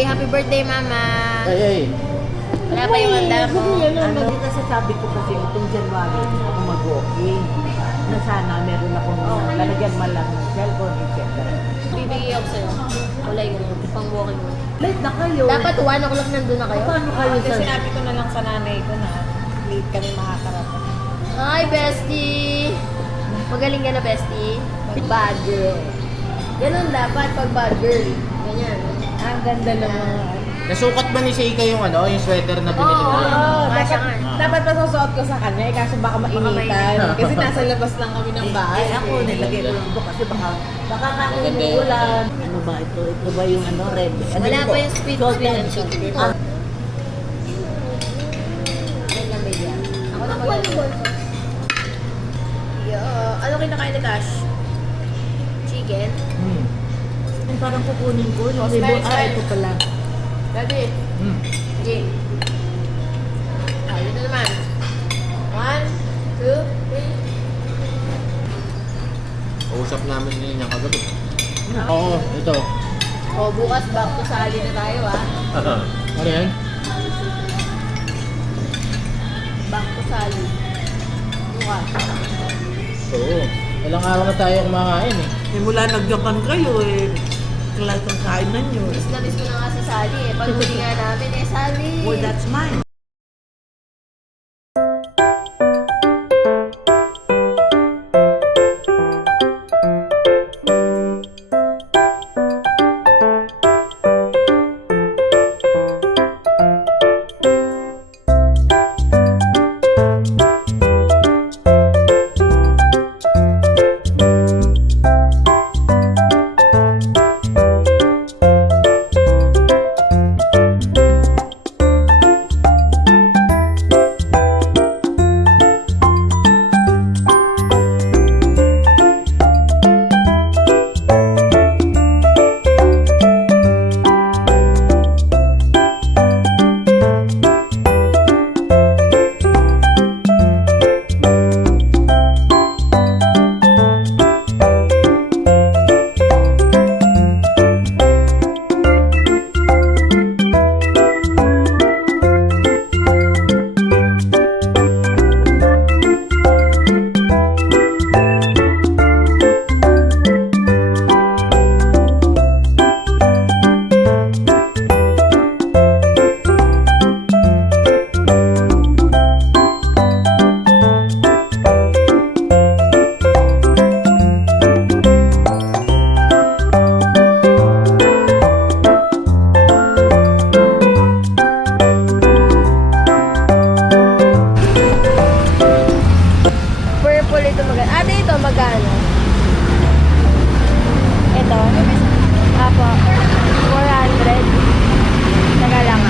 Happy birthday, Mama! Ay. Wala pa yung handa mo. Ano, kasi sabi ko kasi itong January ako mag-walking. Na sana meron akong lalagyan man lang ng cellphone, etc. Bibigay ako sa'yo. Kulay yun. Pang walking mo. Late na kayo. Dapat 1 o'clock nandun na kayo. Paano kayo Kasi sa... sinabi ko na lang sa nanay ko na late kami makakarating. Hi, bestie! Magaling ka na, bestie. Bad girl. Ganun dapat pag bad girl. Ganyan. Ang ganda ng mga... Nasukat ba ni Sheikah yung yung sweater na binili mo? Oo, Kasya dapat, nga. dapat masusuot ko sa kanya, kaso baka mainitan. mainitan. Kasi nasa labas lang kami ng bahay. Ako, nilagay ko lang ito kasi baka Maganda yun. ulan. Ano ba ito? Ito ba yung red? Ano Wala ito? pa yung sweet Salt sweet and and salt. sweet. Ah, Yan lang, baby. Ako na mag-ano. Ano kinakain ni Cash? Chicken? yung parang kukunin ko. Yung Smile, ribbon. smile. Ito pala. Daddy. Jing. Dito naman. 1, 2, 3. Usap namin niya kagabi. Oo, ito. O, bukas back to sali na tayo, Ano yan? Back to sali. Bukas. Oo. Ilang araw na tayo kumakain eh. Mula nag-Japan kayo klaseng kainan nyo. Miss na miss ko na nga si Sally eh. Pag huli nga namin Sally. Well, that's mine. Purple ito magano. Ate ito magano? Ito? Apo. 400. Taga lang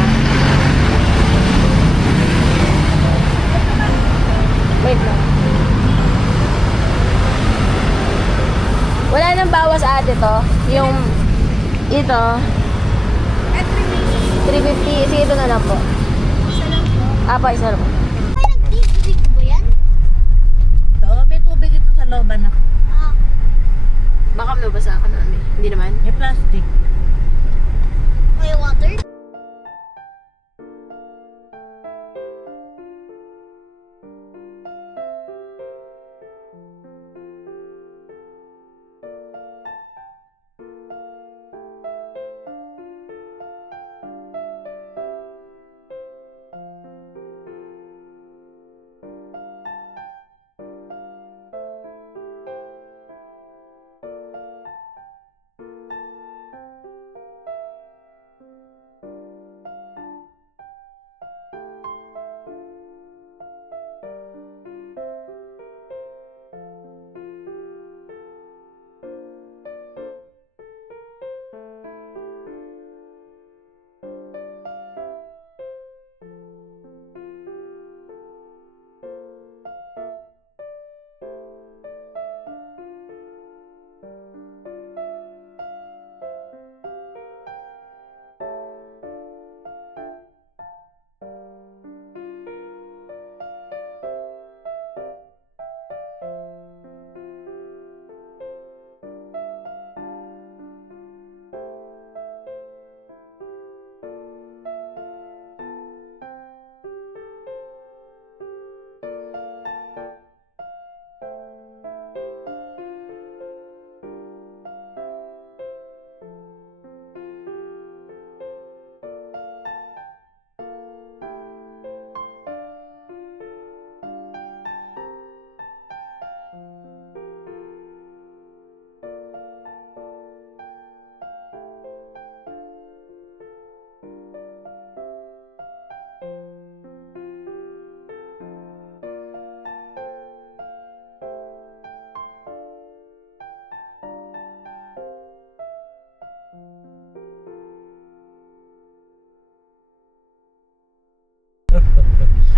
Wait lang. Wala nang bawas ate to. Yung ito. 350. Sige, ito na lang po. Apo, isa lang po. Ito, may tubig ito sa looban ako. Baka mabasa ka namin. Hindi naman. May plastic. May water?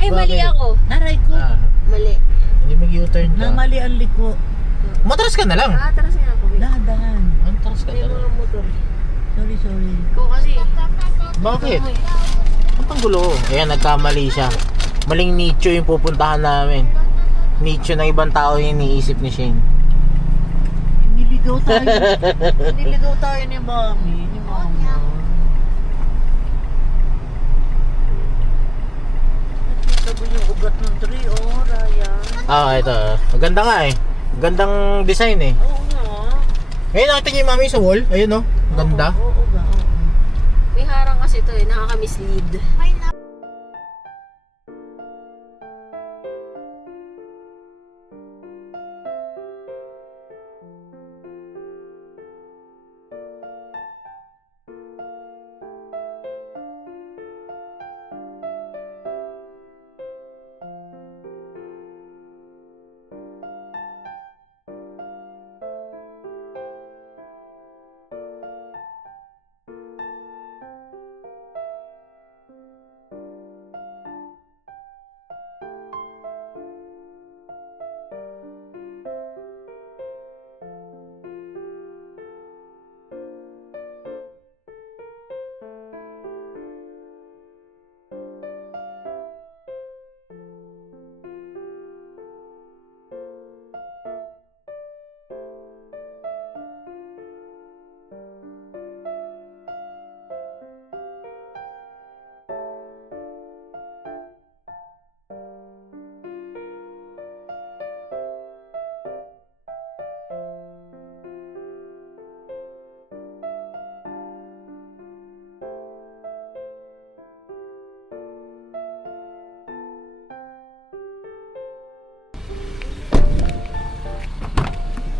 Ay, mali Bakit? ako. Aray ko. Ah, Mali. hindi mag-U-turn ka. Namali ang liko. Matras ka na lang. Atras nga ako. Dahan. Matras ka na lang. motor. Sorry. Ikaw kasi. Bakit? Ang panggulo. Ayan, nagkamali siya. Maling nicho yung pupuntahan namin. Nicho ng ibang tao yung iniisip ni Shane. Niligaw tayo. Niligaw tayo ni Mami. Ni Mama. Nakita mo yung ugat ng tree, oh, Ryan. Ah, ito. Maganda nga eh. Gandang design eh. Oo nga. Ayun, nakita niyo yung mami sa wall. Ayun oh. Ganda. Oo nga. May harang kasi ito eh. Nakaka-mislead.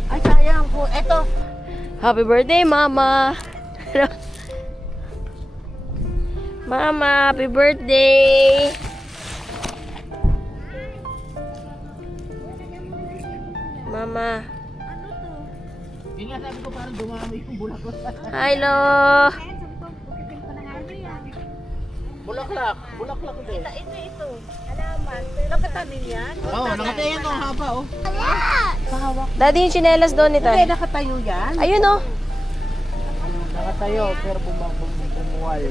Ay, sayang po. Eto. Happy birthday, Mama! Mama, happy birthday! Mama. Yung nga sabi ko parang dumami yung bulaklak. Hi, Lo! Bulaklak. Bulaklak din. Ito. Alaman. Nakatanin yan? Oo, nakatayin ang haba oh. Daddy, yung chinelas doon nito. Hindi, nakatayo yan? Ayun, oh. Nakatayo pero bumuwal.